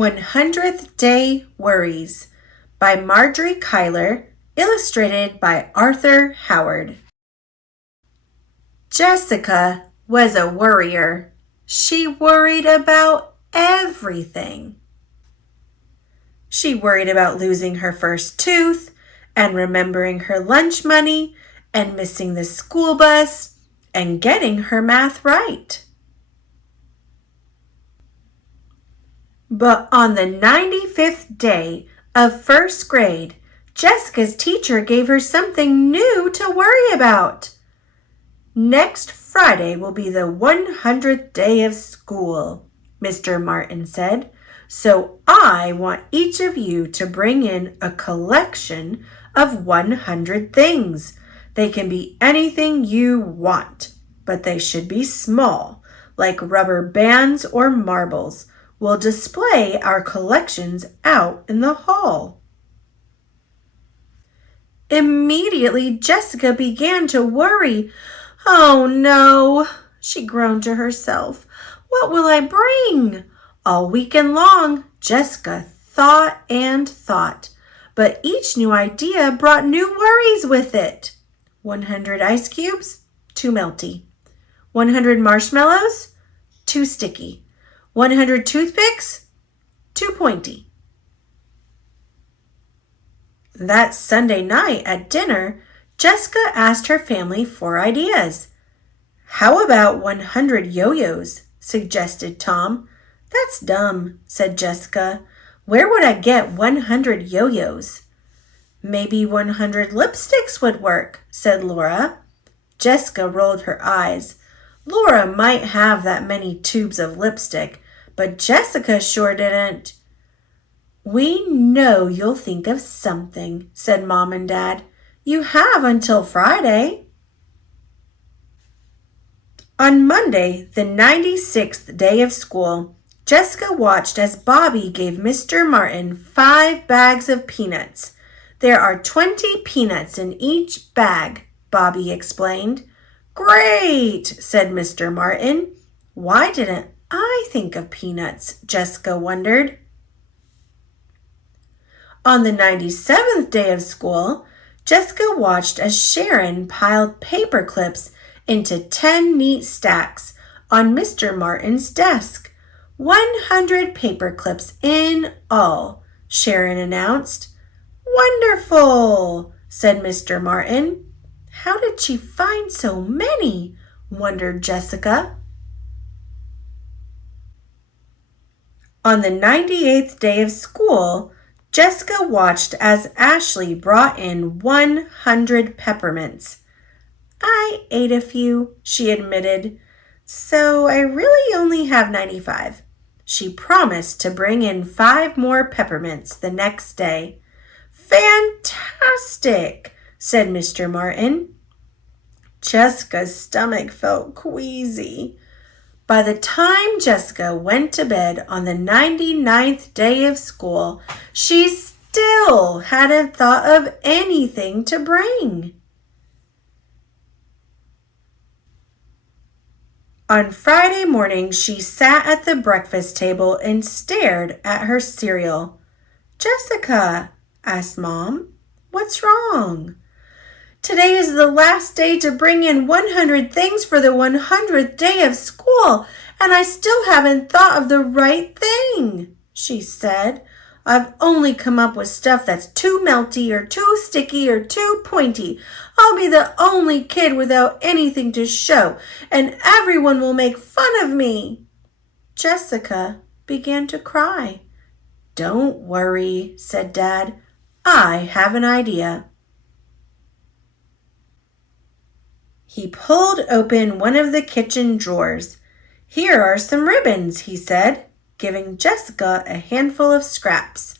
100th Day Worries by Margery Cuyler, illustrated by Arthur Howard. Jessica was a worrier. She worried about everything. She worried about losing her first tooth and remembering her lunch money and missing the school bus and getting her math right. But on the 95th day of first grade, Jessica's teacher gave her something new to worry about. Next Friday will be the 100th day of school, Mr. Martin said. So I want each of you to bring in a collection of 100 things. They can be anything you want, but they should be small, like rubber bands or marbles. We'll display our collections out in the hall. Immediately, Jessica began to worry. Oh no, she groaned to herself. What will I bring? All weekend long, Jessica thought and thought, but each new idea brought new worries with it. 100 ice cubes, too melty. 100 marshmallows, too sticky. 100 toothpicks, too pointy. That Sunday night at dinner, Jessica asked her family for ideas. How about 100 yo-yos, suggested Tom. That's dumb, said Jessica. Where would I get 100 yo-yos? Maybe 100 lipsticks would work, said Laura. Jessica rolled her eyes. Laura might have that many tubes of lipstick, but Jessica sure didn't. We know you'll think of something, said Mom and Dad. You have until Friday. On Monday, the 96th day of school, Jessica watched as Bobby gave Mr. Martin 5 bags of peanuts. There are 20 peanuts in each bag, Bobby explained. Great, said Mr. Martin. Why didn't I think of peanuts? Jessica wondered. On the 97th day of school, Jessica watched as Sharon piled paper clips into 10 neat stacks on Mr. Martin's desk. 100 paper clips in all, Sharon announced. Wonderful, said Mr. Martin. How did she find so many? Wondered Jessica. On the 98th day of school, Jessica watched as Ashley brought in 100 peppermints. I ate a few, she admitted, so I really only have 95. She promised to bring in 5 more peppermints the next day. Fantastic, said Mr. Martin. Jessica's stomach felt queasy. By the time Jessica went to bed on the 99th day of school, she still hadn't thought of anything to bring. On Friday morning, she sat at the breakfast table and stared at her cereal. Jessica, asked Mom, what's wrong? Today is the last day to bring in 100 things for the 100th day of school, and I still haven't thought of the right thing, she said. I've only come up with stuff that's too melty or too sticky or too pointy. I'll be the only kid without anything to show, and everyone will make fun of me. Jessica began to cry. Don't worry, said Dad. I have an idea. He pulled open one of the kitchen drawers. Here are some ribbons, he said, giving Jessica a handful of scraps.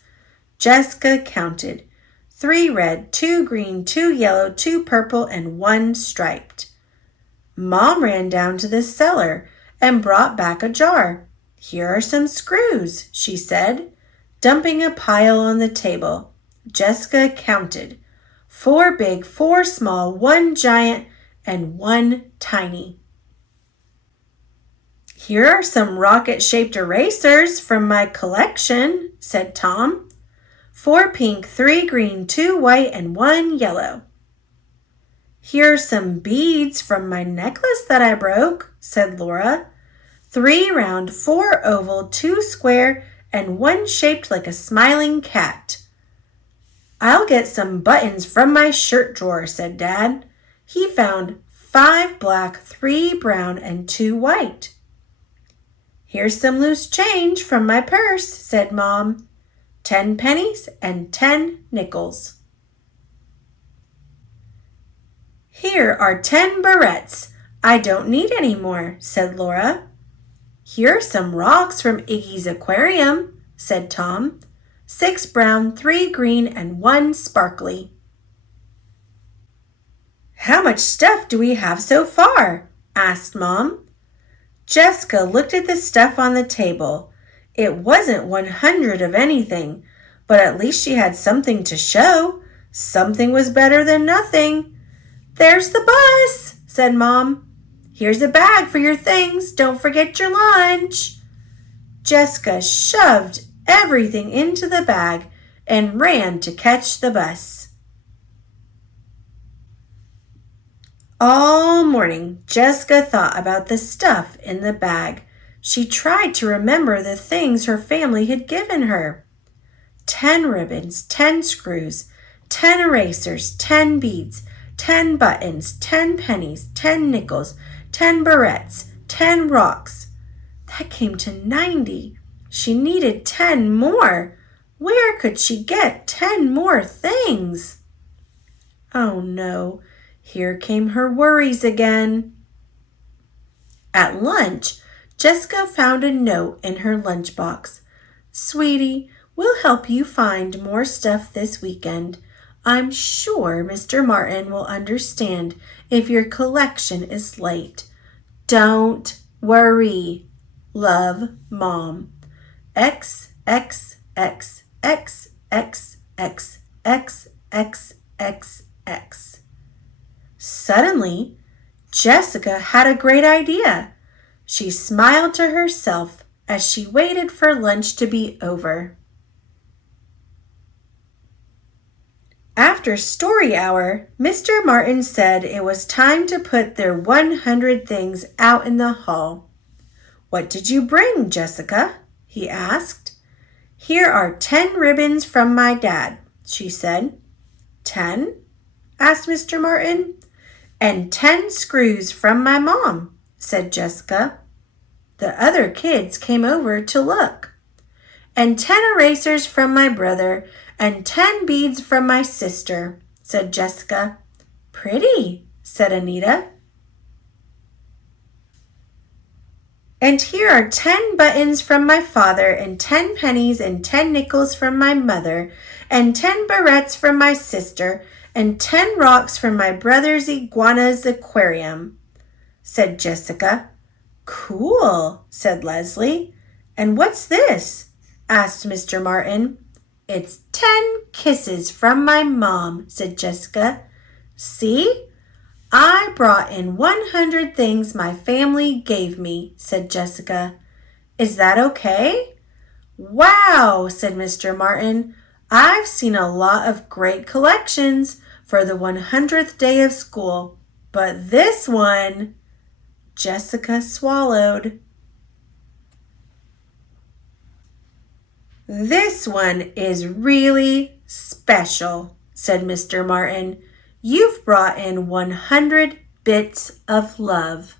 Jessica counted. 3 red, 2 green, 2 yellow, 2 purple, and 1 striped. Mom ran down to the cellar and brought back a jar. Here are some screws, she said, dumping a pile on the table. Jessica counted. 4 big, 4 small, 1 giant, and 1 tiny. Here are some rocket-shaped erasers from my collection, said Tom. 4 pink, 3 green, 2 white, and 1 yellow. Here are some beads from my necklace that I broke, said Laura. 3 round, 4 oval, 2 square, and 1 shaped like a smiling cat. I'll get some buttons from my shirt drawer, said Dad. He found 5 black, 3 brown, and 2 white. Here's some loose change from my purse, said Mom. 10 pennies and 10 nickels. Here are 10 barrettes. I don't need any more, said Laura. Here are some rocks from Iggy's aquarium, said Tom. 6 brown, 3 green, and 1 sparkly. How much stuff do we have so far? Asked Mom. Jessica looked at the stuff on the table. It wasn't 100 of anything, but at least she had something to show. Something was better than nothing. There's the bus, said Mom. Here's a bag for your things. Don't forget your lunch. Jessica shoved everything into the bag and ran to catch the bus. All morning, Jessica thought about the stuff in the bag. She tried to remember the things her family had given her. 10 ribbons, 10 screws, 10 erasers, 10 beads, 10 buttons, 10 pennies, 10 nickels, 10 barrettes, 10 rocks. That came to 90. She needed 10 more. Where could she get 10 more things? Oh no, here came her worries again. At lunch, Jessica found a note in her lunchbox. Sweetie, we'll help you find more stuff this weekend. I'm sure Mr. Martin will understand if your collection is late. Don't worry. Love, Mom. X, X, X, X, X, X, X, X, X, X. Suddenly, Jessica had a great idea. She smiled to herself as she waited for lunch to be over. After story hour, Mr. Martin said it was time to put their 100 things out in the hall. What did you bring, Jessica? He asked. Here are 10 ribbons from my dad, she said. 10? Asked Mr. Martin. And 10 screws from my mom, said Jessica. The other kids came over to look. And 10 erasers from my brother and 10 beads from my sister, said Jessica. Pretty, said Anita. And here are 10 buttons from my father and 10 pennies and 10 nickels from my mother and 10 barrettes from my sister and 10 rocks from my brother's iguana's aquarium, said Jessica. Cool, said Leslie. And what's this? Asked Mr. Martin. It's 10 kisses from my mom, said Jessica. See? I brought in 100 things my family gave me, said Jessica. Is that okay? Wow, said Mr. Martin. I've seen a lot of great collections for the 100th day of school, but this one, Jessica swallowed. This one is really special, said Mr. Martin. You've brought in 100 bits of love.